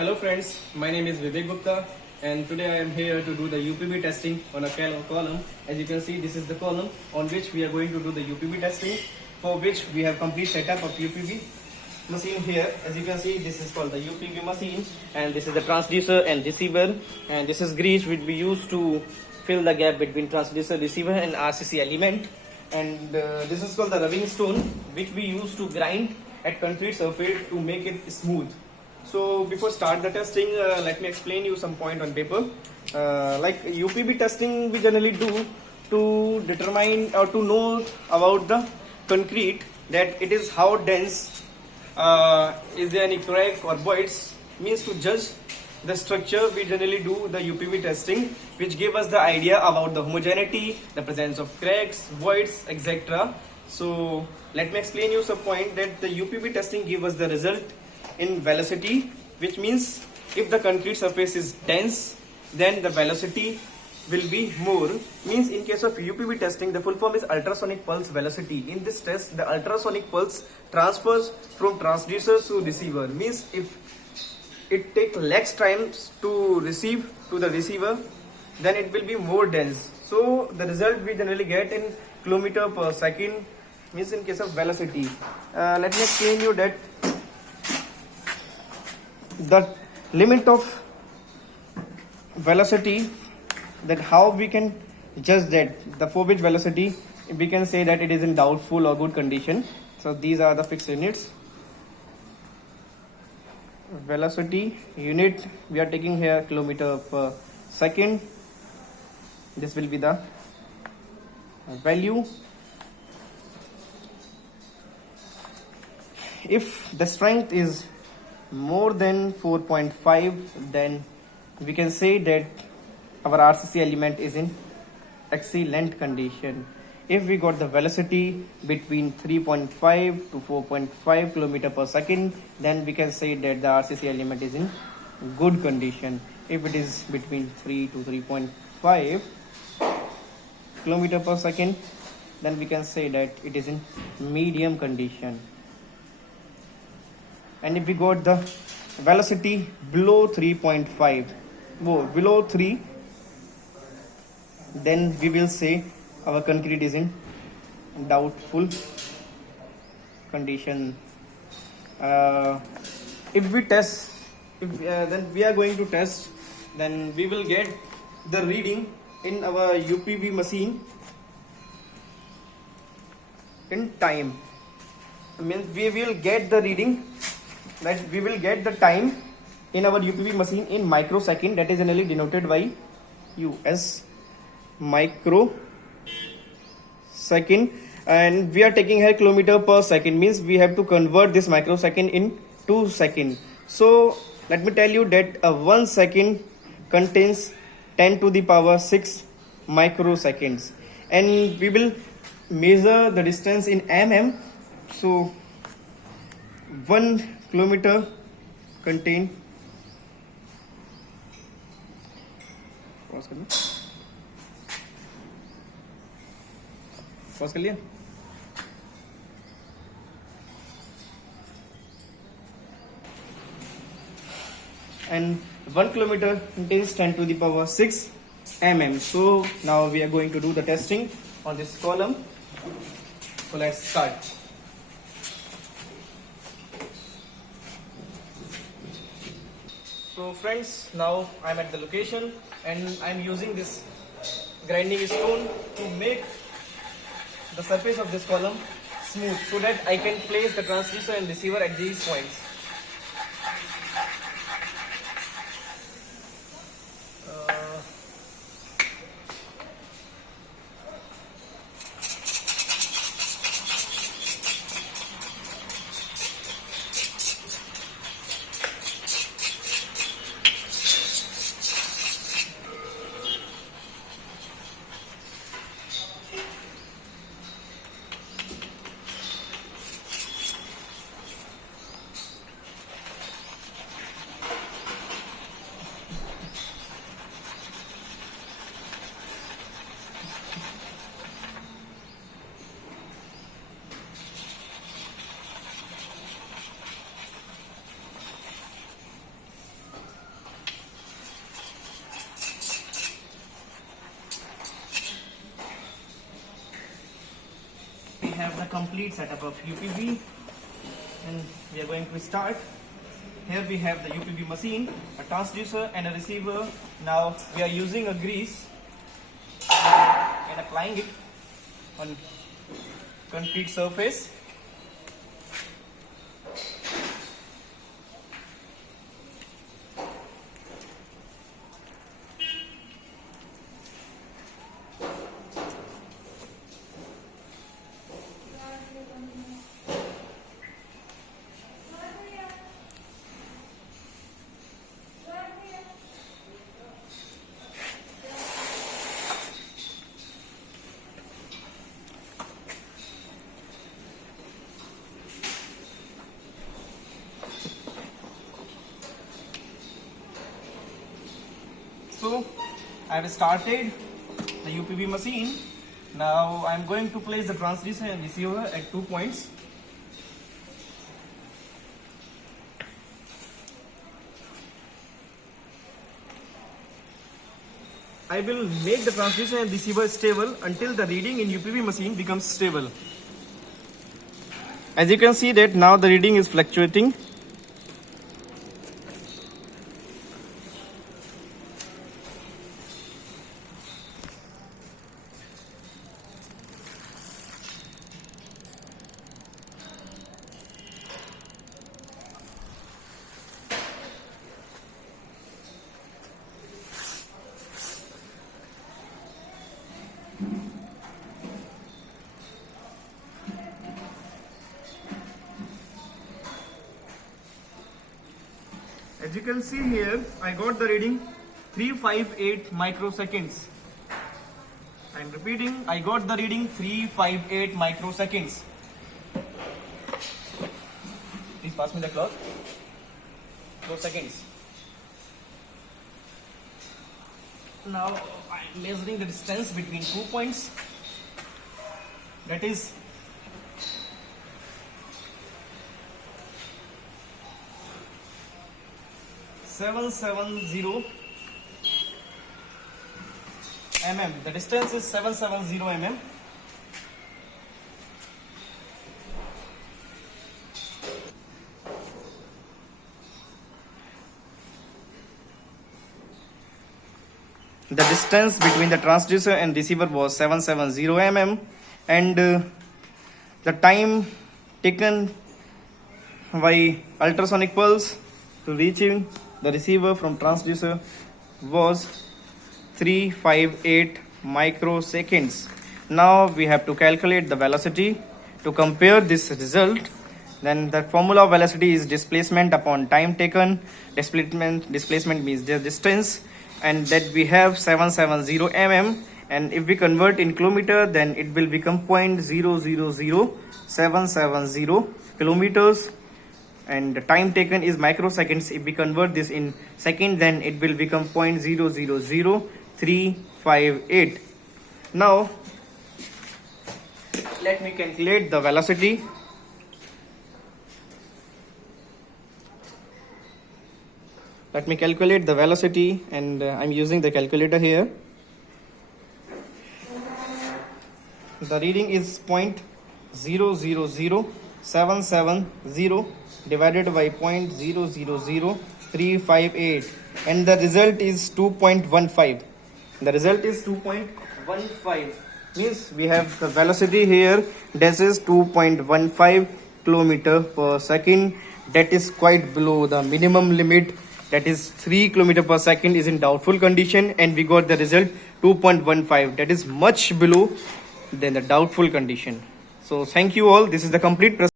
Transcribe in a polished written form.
Hello friends, my name is Vivek Gupta and today I am here to do the UPV testing on a column. As you can see, this is the column on which we are going to do the UPV testing, for which we have complete setup of UPV machine here. As you can see, this is called the UPV machine and this is the transducer and receiver, and this is grease which we use to fill the gap between transducer, receiver and RCC element, and this is called the rubbing stone which we use to grind at concrete surface to make it smooth. So before start the testing, let me explain you some point on paper. Like UPV testing we generally do to determine or to know about the concrete, that it is how dense, is there any crack or voids. Means to judge the structure, we generally do the UPV testing, which give us the idea about the homogeneity, the presence of cracks, voids, etc. So let me explain you some point that the UPV testing give us the result in velocity, which means if the concrete surface is dense, then the velocity will be more. Means in case of UPV testing, the full form is ultrasonic pulse velocity. In this test, the ultrasonic pulse transfers from transducer to receiver. Means if it takes less time to receive to the receiver, then it will be more dense. So the result we generally get in kilometer per second, means in case of velocity. Let me explain you that the limit of velocity, that how we can judge that the for which velocity we can say that it is in doubtful or good condition. So these are the fixed units. Velocity unit we are taking here kilometer per second. This will be the value. If the strength is more than 4.5, then we can say that our RCC element is in excellent condition. If we got the velocity between 3.5 to 4.5 km per second, then we can say that the RCC element is in good condition. If it is between 3 to 3.5 km per second, then we can say that it is in medium condition. And if we got the velocity below 3.5, below 3, then we will say our concrete is in doubtful condition. If we test, then we are going to test, then we will get the reading in our UPV machine in time. Means we will get the reading, that we will get the time in our UPV machine in microsecond, that is generally denoted by US microsecond, and we are taking here kilometer per second, means we have to convert this microsecond in 2 seconds. So let me tell you that 1 second contains 10 to the power 6 microseconds, and we will measure the distance in mm. So 1 kilometer contain, pause कर लिया, and 1 kilometer contains 10 to the power 6 mm. So now we are going to do the testing on this column. So let's start. So friends, now I'm at the location and I'm using this grinding stone to make the surface of this column smooth, so that I can place the transducer and receiver at these points. complete setup of UPV, and we are going to start. Here we have the UPV machine, a transducer and a receiver. Now we are using a grease and applying it on concrete surface. So I have started the UPV machine. Now I am going to place the transducer and receiver at 2 points. I will make the transducer and receiver stable until the reading in UPV machine becomes stable. As you can see that now the reading is fluctuating. As you can see here, I got the reading 358 microseconds. I am repeating, I got the reading 358 microseconds. Please pass me the cloth. 4 seconds. Now I am measuring the distance between 2 points. That is 770 mm. The distance is 770 mm. The distance between the transducer and receiver was 770 mm, and the time taken by ultrasonic pulse to reaching the receiver from transducer was 358 microseconds. Now we have to calculate the velocity to compare this result. Then the formula of velocity is displacement upon time taken. Displacement means the distance, and that we have 770 mm, and if we convert in kilometer, then it will become 0.000770 kilometers. And the time taken is microseconds. If we convert this in second, then it will become 0.000358. Now let me calculate the velocity. Let me calculate the velocity, and I'm using the calculator here. The reading is 0.000770 divided by 0.000358, and the result is 2.15. The result is 2.15, means we have the velocity here, that is 2.15 kilometer per second. That is quite below the minimum limit, that is 3 kilometer per second is in doubtful condition, and we got the result 2.15. That is much below than the doubtful condition. So thank you all. This is the complete